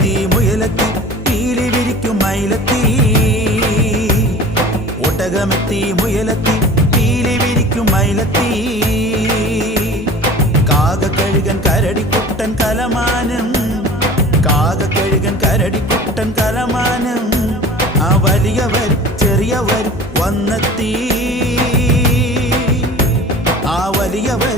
ഒട്ടകമെത്തി മുയലെത്തി പീലി വിരിക്കും മയിലെത്തി ഒട്ടകമെത്തി മുയലെത്തി പീലി വിരിക്കും മയിലെത്തി കാകക്കഴുകൻ കരടിക്കുട്ടൻ കലമാനം കാകക്കഴുകൻ കരടിക്കുട്ടൻ കലമാനം ആ വലിയവർ ചെറിയവർ വന്നെത്തി ആ വലിയവർ